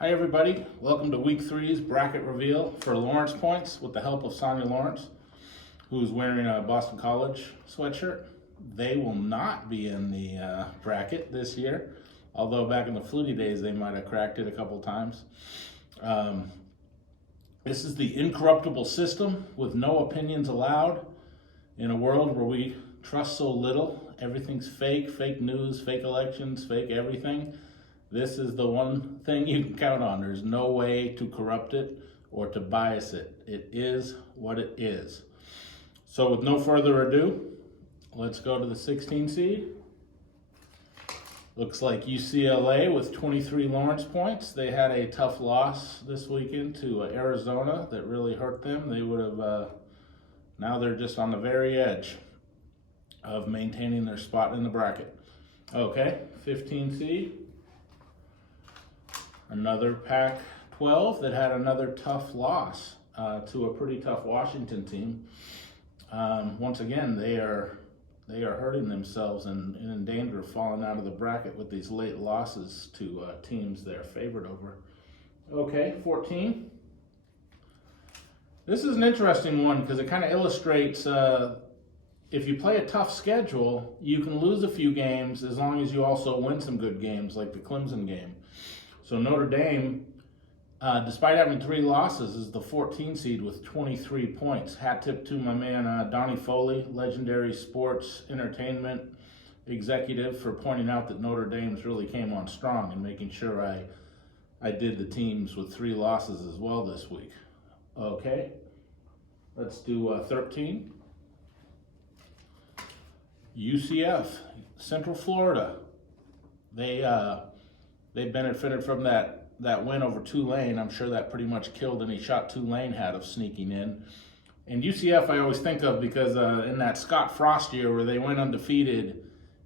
Hi everybody, welcome to week 3's bracket reveal for Lawrence points with the help of Sonia Lawrence, who's wearing a Boston College sweatshirt. They will not be in the bracket this year, although back in the Flutie days they might have cracked it a couple times. This is the incorruptible system with no opinions allowed in a world where we trust so little. Everything's fake news, fake elections, fake everything. This is the one thing you can count on. There's no way to corrupt it or to bias it. It is what it is. So with no further ado, let's go to the 16 seed. Looks like UCLA with 23 Lawrence points. They had a tough loss this weekend to Arizona that really hurt them. They would have, now they're just on the very edge of maintaining their spot in the bracket. Okay, 15 seed. Another Pac-12 that had another tough loss to a pretty tough Washington team. Once again, they are hurting themselves and in danger of falling out of the bracket with these late losses to teams they're favored over. Okay, 14. This is an interesting one because it kind of illustrates if you play a tough schedule, you can lose a few games as long as you also win some good games, like the Clemson game. So Notre Dame, despite having 3 losses, is the 14 seed with 23 points. Hat tip to my man Donnie Foley, legendary sports entertainment executive, for pointing out that Notre Dame's really came on strong and making sure I did the teams with 3 losses as well this week. Okay, let's do 13. UCF, Central Florida. They benefited from that win over Tulane. I'm sure that pretty much killed any shot Tulane had of sneaking in. And UCF I always think of because in that Scott Frost year where they went undefeated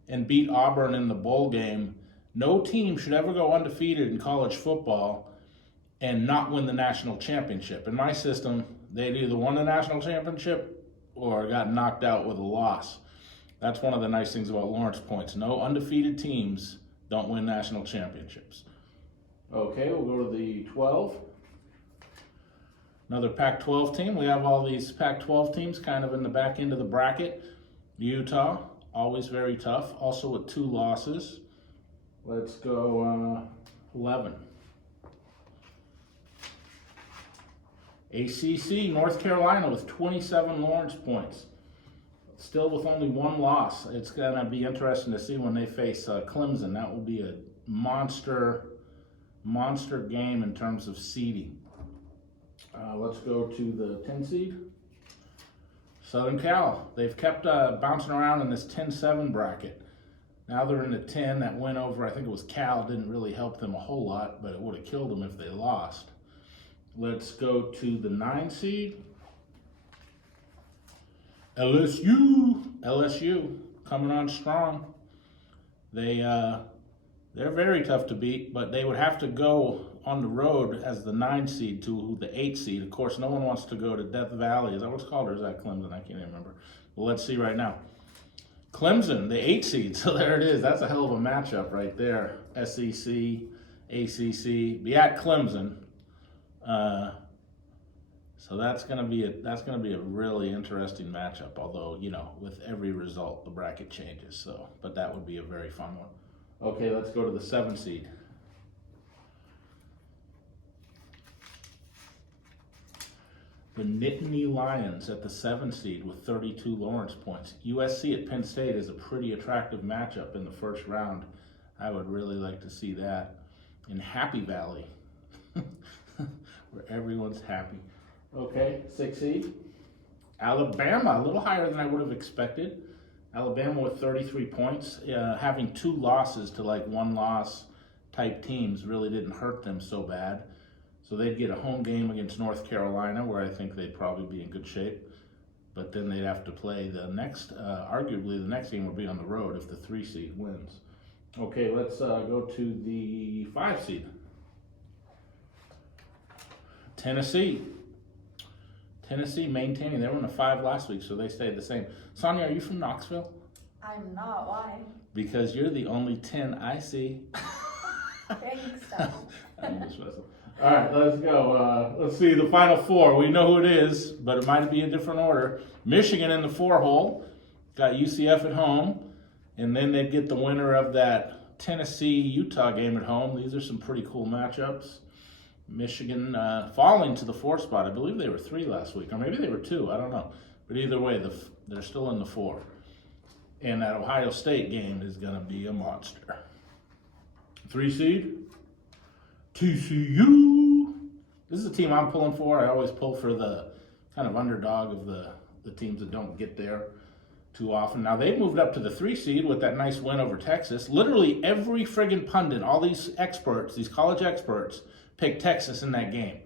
and beat Auburn in the bowl game, no team should ever go undefeated in college football and not win the national championship. In my system, they'd either won the national championship or got knocked out with a loss. That's one of the nice things about Lawrence points. No undefeated teams don't win national championships. Okay, we'll go to the 12. Another Pac-12 team. We have all these Pac-12 teams kind of in the back end of the bracket. Utah, always very tough, also with 2 losses. Let's go 11. ACC, North Carolina with 27 Lawrence points. Still with only 1 loss. It's going to be interesting to see when they face Clemson. That will be a monster game in terms of seeding. Let's go to the 10 seed. Southern Cal. They've kept bouncing around in this 10-7 bracket. Now they're in the 10. That win over, I think it was Cal, didn't really help them a whole lot, but it would have killed them if they lost. Let's go to the 9 seed. LSU coming on strong. They're very tough to beat, but they would have to go on the road as the 9 seed to the 8 seed. Of course, no one wants to go to Death Valley. Is that what it's called, or is that Clemson? I can't even remember. Well, let's see right now. Clemson, the 8 seed. So there it is. That's a hell of a matchup right there. SEC, ACC, be at Clemson. So that's gonna be a really interesting matchup. Although, you know, with every result the bracket changes. So, but that would be a very fun one. Okay, let's go to the 7 seed. The Nittany Lions at the 7 seed with 32 Lawrence points. USC at Penn State is a pretty attractive matchup in the first round. I would really like to see that in Happy Valley, where everyone's happy. Okay, 6 seed. Alabama, a little higher than I would have expected. Alabama with 33 points. Having 2 losses to like 1 loss type teams really didn't hurt them so bad. So they'd get a home game against North Carolina, where I think they'd probably be in good shape. But then they'd have to play the next, arguably the next game would be on the road if the 3 seed wins. Okay, let's go to the 5 seed. Tennessee maintaining. They were in the 5 last week, so they stayed the same. Sonia, are you from Knoxville? I'm not. Why? Because you're the only 10 I see. Thanks, though. Indispensable. All right, let's go. Let's see the Final Four. We know who it is, but it might be a different order. Michigan in the 4-hole. Got UCF at home. And then they get the winner of that Tennessee-Utah game at home. These are some pretty cool matchups. Michigan falling to the 4 spot. I believe they were 3 last week, or maybe they were 2. I don't know. But either way, they're still in the 4. And that Ohio State game is going to be a monster. 3 seed, TCU. This is a team I'm pulling for. I always pull for the kind of underdog of the teams that don't get there too often. Now they've moved up to the 3 seed with that nice win over Texas. Literally every friggin' pundit, all these experts, these college experts, picked Texas in that game.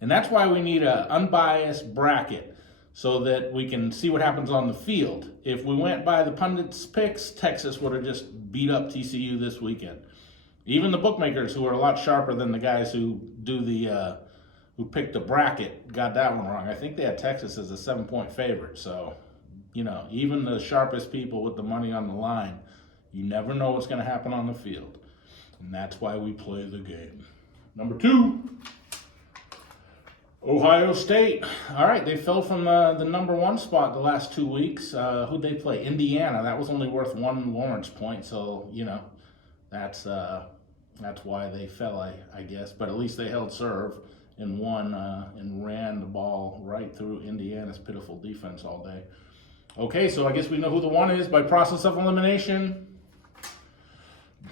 And that's why we need an unbiased bracket so that we can see what happens on the field. If we went by the pundits' picks, Texas would have just beat up TCU this weekend. Even the bookmakers, who are a lot sharper than the guys who do who picked the bracket, got that one wrong. I think they had Texas as a 7-point favorite. So, even the sharpest people with the money on the line, you never know what's going to happen on the field. And that's why we play the game. Number 2, Ohio State. All right, they fell from the number 1 spot the last 2 weeks. Who'd they play? Indiana. That was only worth 1 Lawrence point. So, that's why they fell, I guess. But at least they held serve and won and ran the ball right through Indiana's pitiful defense all day. Okay, so I guess we know who the 1 is by process of elimination.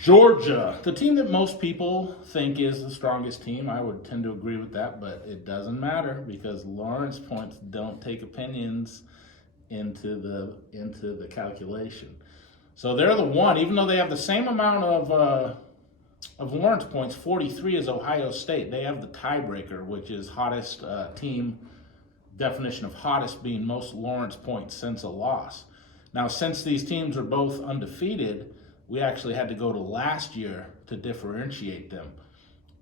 Georgia, the team that most people think is the strongest team. I would tend to agree with that, but it doesn't matter because Lawrence points don't take opinions into the calculation. So they're the 1, even though they have the same amount of Lawrence points, 43 is Ohio State. They have the tiebreaker, which is hottest team. Definition of hottest being most Lawrence points since a loss. Now, since these teams are both undefeated, we actually had to go to last year to differentiate them.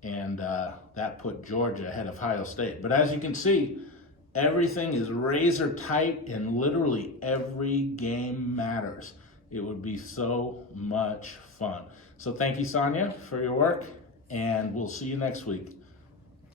And that put Georgia ahead of Ohio State. But as you can see, everything is razor tight and literally every game matters. It would be so much fun. So thank you, Sonia, for your work, and we'll see you next week.